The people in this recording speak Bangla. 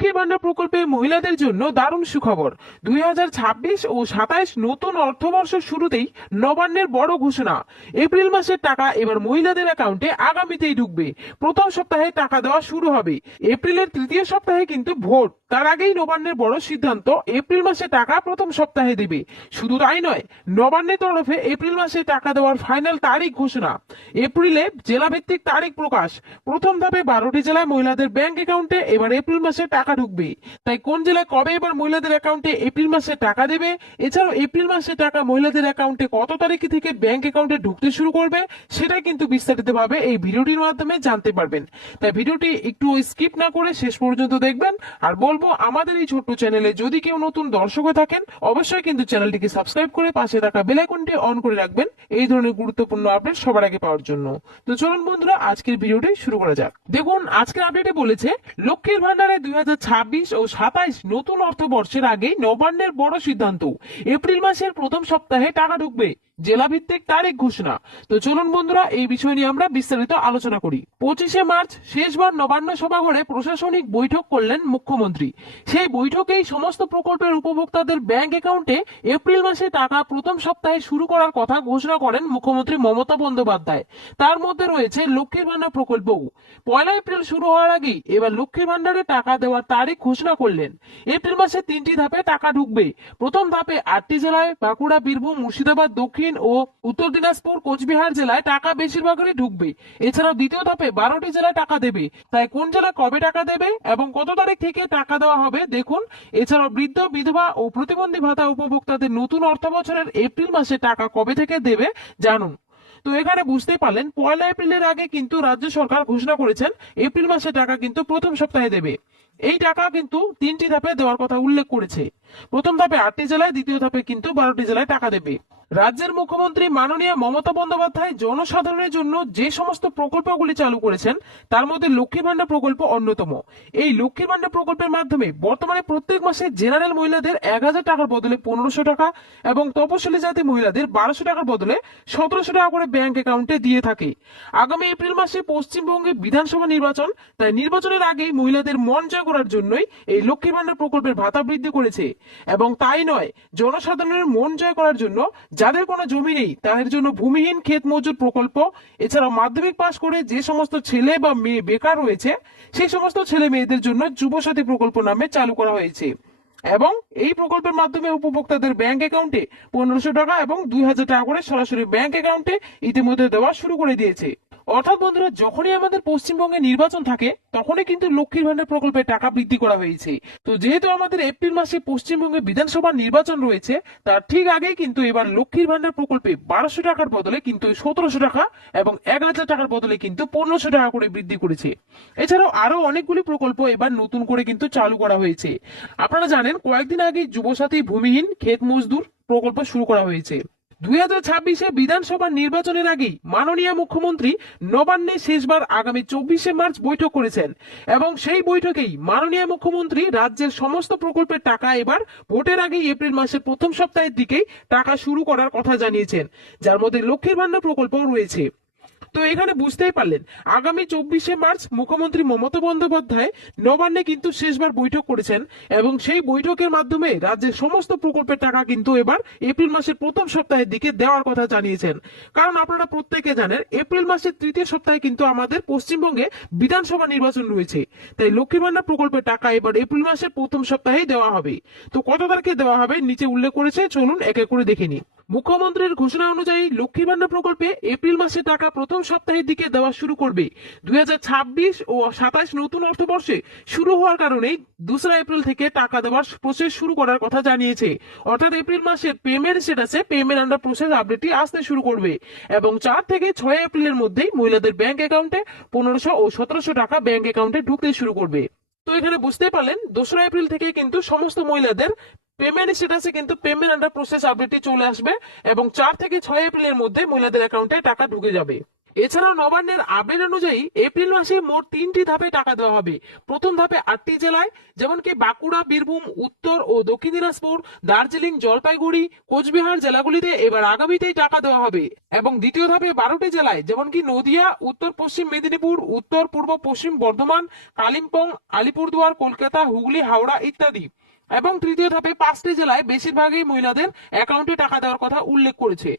লক্ষ্মীর ভান্ডার প্রকল্পে মহিলাদের জন্য দারুণ সুখবর। 2026 ও 27 নতুন অর্থবর্ষের শুরুতেই নবান্নের বড় ঘোষণা। এপ্রিল মাসের টাকা এবার মহিলাদের অ্যাকাউন্টে আগামীতেই ঢুকবে। প্রথম সপ্তাহে টাকা দেওয়া শুরু হবে। এপ্রিলের তৃতীয় সপ্তাহে কিন্তু ভোট, তার আগেই নবান্নের বড় সিদ্ধান্ত, এপ্রিল মাসে টাকা প্রথম সপ্তাহে দেবে। শুধু তাই নয়, নবান্নের তরফে এপ্রিল মাসে টাকা দেওয়ার ফাইনাল তারিখ ঘোষণা। এপ্রিলে জেলাভিত্তিক তারিখ প্রকাশ। প্রথম ধাপে 12টি জেলায় মহিলাদের ব্যাংক অ্যাকাউন্টে এবার এপ্রিল মাসে টাকা ঢুকবে। তাই কোন জেলায় কবে এবার মহিলাদের অ্যাকাউন্টে এপ্রিল মাসে টাকা দেবে, এছাড়াও এপ্রিল মাসে টাকা মহিলাদের অ্যাকাউন্টে কত তারিখ থেকে ব্যাংক অ্যাকাউন্টে ঢুকতে শুরু করবে, সেটা কিন্তু বিস্তারিতভাবে এই ভিডিওটির মাধ্যমে জানতে পারবেন। তাই ভিডিওটি একটু স্কিপ না করে শেষ পর্যন্ত দেখবেন। আর বলবো, আমাদের এই ছোট্ট চ্যানেলে যদি কেউ নতুন দর্শক হয়ে থাকেন, অবশ্যই কিন্তু চ্যানেলটিকে সাবস্ক্রাইব করে পাশে থাকা বেল আইকনটি অন করে রাখবেন এই ধরনের গুরুত্বপূর্ণ আপডেট সবার আগে পাওয়ার জন্য। তো চলুন বন্ধুরা, আজকের ভিডিওটি শুরু করা যাক। দেখুন, আজকের আপডেটে বলেছে লক্ষ্মীর ভান্ডারে 2026 ও 27 নতুন অর্থবর্ষের আগেই নবান্নের বড় সিদ্ধান্ত, এপ্রিল মাসের প্রথম সপ্তাহে টাকা ঢুকবে। জেলা ভিত্তিক তারিখ ঘোষণা। তো চলুন বন্ধুরা, এই বিষয় নিয়ে আমরা বিস্তারিত আলোচনা করি। 25শে মার্চ শেষবার নবান্ন সভাঘরে প্রশাসনিক বৈঠক করলেন মুখ্যমন্ত্রী। সেই বৈঠকেই সমস্ত প্রকল্পের উপভোক্তাদের ব্যাংক অ্যাকাউন্টে এপ্রিল মাসে টাকা প্রথম সপ্তাহে শুরু করার কথা ঘোষণা করেন মুখ্যমন্ত্রী মমতা বন্দ্যোপাধ্যায়। তার মধ্যে রয়েছে লক্ষ্মীর ভান্ডার প্রকল্পও। 1 এপ্রিল শুরু হওয়ার আগেই এবার লক্ষ্মীর ভান্ডারে টাকা দেওয়ার তারিখ ঘোষণা করলেন। এপ্রিল মাসে 3টি ধাপে টাকা ঢুকবে। প্রথম ধাপে 8টি জেলায় বাঁকুড়া, বীরভূম, মুর্শিদাবাদ, দক্ষিণ ও উত্তর দিনাজপুর, কোচবিহার জেলায় টাকা বেশিরভাগই ঢুকবে। এছাড়াও দ্বিতীয় ধাপে 12টি জেলায় টাকা দেবে। তাই কোন জেলা কবে টাকা দেবে এবং কত তারিখ থেকে টাকা দেওয়া হবে দেখুন। এছাড়াও বৃদ্ধ, বিধবা ও প্রতিবন্ধী ভাতা উপভোক্তাদের নতুন অর্থ বছরের এপ্রিল মাসে টাকা কবে থেকে দেবে জানুন। তো এখানে বুঝতেই পারলেন, 1 এপ্রিলের আগে কিন্তু রাজ্য সরকার ঘোষণা করেছেন এপ্রিল মাসে টাকা কিন্তু প্রথম সপ্তাহে দেবে। এই টাকা কিন্তু 3টি ধাপে দেওয়ার কথা উল্লেখ করেছে। প্রথম ধাপে 8টি জেলায়, দ্বিতীয় ধাপে কিন্তু 12টি জেলায় টাকা দেবে। রাজ্যের মুখ্যমন্ত্রী মাননীয় মমতা বন্দ্যোপাধ্যায় জনসাধারণের জন্য যে সমস্ত প্রকল্পগুলি চালু করেছেন, তার মধ্যে লক্ষ্মী ভান্ডার প্রকল্প অন্যতম। এই লক্ষ্মী ভান্ডার প্রকল্পের মাধ্যমে বর্তমানে প্রত্যেক মাসে জেনারেল মহিলাদের 1000 টাকার বদলে 1500 টাকা এবং তপশিলি জাতি মহিলাদের 1200 টাকার বদলে 1700 টাকা করে ব্যাংক অ্যাকাউন্টে দিয়ে থাকে। আগামী এপ্রিল মাসে পশ্চিমবঙ্গে বিধানসভা নির্বাচন, তাই নির্বাচনের আগেই মহিলাদের মন জয় করার জন্যই এই লক্ষ্মী ভান্ডার প্রকল্পের ভাতা বৃদ্ধি করেছে। এবং তাই নয়, জনসাধারণের মন জয় করার জন্য যাদের কোনো জমি নেই তাদের জন্য ভূমিহীন ক্ষেত মজুর প্রকল্প, এছাড়াও মাধ্যমিক পাশ করে যে সমস্ত ছেলে বা মেয়ে বেকার রয়েছে সেই সমস্ত ছেলে মেয়েদের জন্য যুবসাথী প্রকল্প নামে চালু করা হয়েছে। এবং এই প্রকল্পের মাধ্যমে উপভোক্তাদের ব্যাংক অ্যাকাউন্টে 1500 টাকা এবং 2000 টাকা করে সরাসরি ব্যাংক অ্যাকাউন্টে ইতিমধ্যে দেওয়া শুরু করে দিয়েছে। অর্থাৎ বন্ধুরা, যখনই আমাদের পশ্চিমবঙ্গে নির্বাচন থাকে তখনই কিন্তু লক্ষ্মীর ভান্ডার প্রকল্পের টাকা বৃদ্ধি করা হয়েছে। তো যেহেতু আমাদের এপ্রিল মাসে পশ্চিমবঙ্গে বিধানসভা নির্বাচন রয়েছে, তার ঠিক আগেই কিন্তু এবার লক্ষ্মীর ভান্ডার প্রকল্পে 1200 টাকার বদলে কিন্তু 1700 টাকা এবং 1000 টাকার বদলে কিন্তু 1500 টাকা করে বৃদ্ধি করেছে। এছাড়াও আরো অনেকগুলি প্রকল্প এবার নতুন করে কিন্তু চালু করা হয়েছে। আপনারা জানেন, কয়েকদিন আগে যুবসাথী ভূমিহীন ক্ষেত মজদুর প্রকল্প শুরু করা হয়েছে। 2026 বিধানসভা নির্বাচনের আগেই মাননীয় মুখ্যমন্ত্রী নবান্নে শেষবার আগামী 24শে মার্চ বৈঠক করেছেন এবং সেই বৈঠকেই মাননীয় মুখ্যমন্ত্রী রাজ্যের সমস্ত প্রকল্পের টাকা এবার ভোটের আগেই এপ্রিল মাসের প্রথম সপ্তাহের দিকেই টাকা শুরু করার কথা জানিয়েছেন, যার মধ্যে লক্ষ্মীর ভান্ডার প্রকল্পও রয়েছে। তো এখানে বুঝতেই পারলেন, আগামী 24শে মার্চ মুখ্যমন্ত্রী মমতা বন্দ্যোপাধ্যায় নবান্নে কিন্তু শেষবার বৈঠক করেছেন এবং সেই বৈঠকের মাধ্যমে রাজ্যের সমস্ত প্রকল্পের টাকা কিন্তু এবার এপ্রিল মাসের প্রথম সপ্তাহের দিকে দেওয়ার কথা জানিয়েছেন। কারণ আপনারা প্রত্যেকে জানেন, এপ্রিল মাসের তৃতীয় সপ্তাহে কিন্তু আমাদের পশ্চিমবঙ্গে বিধানসভা নির্বাচন রয়েছে। তাই লক্ষ্মী ভান্ডার প্রকল্পের টাকা এবার এপ্রিল মাসের প্রথম সপ্তাহেই দেওয়া হবে। তো কত তারিখে দেওয়া হবে নিচে উল্লেখ করেছে, চলুন এক এক করে দেখে নিই। মুখ্যমন্ত্রীর ঘোষণা অনুযায়ী লক্ষ্মী ভান্ডার প্রকল্পে এপ্রিল মাসে টাকা প্রথম সপ্তাহের দিকে দেওয়া শুরু করবে। 2026 ও 27 নতুন অর্থবর্ষে শুরু হওয়ার কারণেই 2 এপ্রিল থেকে টাকা দেওয়ার প্রসেস শুরু করার কথা জানিয়েছে। অর্থাৎ এপ্রিল মাসের পেমেন্ট স্ট্যাটাসে পেমেন্ট আন্ডার প্রসেস আপডেটটি আসতে শুরু করবে এবং 4 থেকে 6 এপ্রিলের মধ্যেই মহিলাদের ব্যাংক অ্যাকাউন্টে 1500 ও 1700 টাকা ব্যাংক অ্যাকাউন্টে ঢুকতে শুরু করবে। তো এখানে বুঝতে পারলেন, 2 এপ্রিল থেকে কিন্তু সমস্ত মহিলাদের পেমেন্ট স্ট্যাটাসে কিন্তু পেমেন্ট আন্ডার প্রসেস আপডেটটি চলে আসবে এবং 4 থেকে 6 এপ্রিলের মধ্যে মহিলাদের অ্যাকাউন্টে টাকা ঢুকে যাবে। এছাড়াও নবান্নের আপডেট অনুযায়ী এপ্রিল মাসে মোট 3টি ধাপে টাকা দেওয়া হবে। প্রথম ধাপে 8টি জেলায়, যেমন কি বাঁকুড়া, বীরভূম, উত্তর ও দক্ষিণ দিনাজপুর, দার্জিলিং, জলপাইগুড়ি, কোচবিহার জেলাগুলিতে এবার আগামীতেই টাকা দেওয়া হবে। এবং দ্বিতীয় ধাপে 12টি জেলায়, যেমন কি নদিয়া, উত্তর পশ্চিম মেদিনীপুর, উত্তর পূর্ব পশ্চিম বর্ধমান, কালিম্পং, আলিপুরদুয়ার, কলকাতা, হুগলি, হাওড়া ইত্যাদি। এবং তৃতীয় ধাপে 5টি জেলায় বেশিরভাগই মহিলাদের অ্যাকাউন্টে টাকা দেওয়ার কথা উল্লেখ করেছে।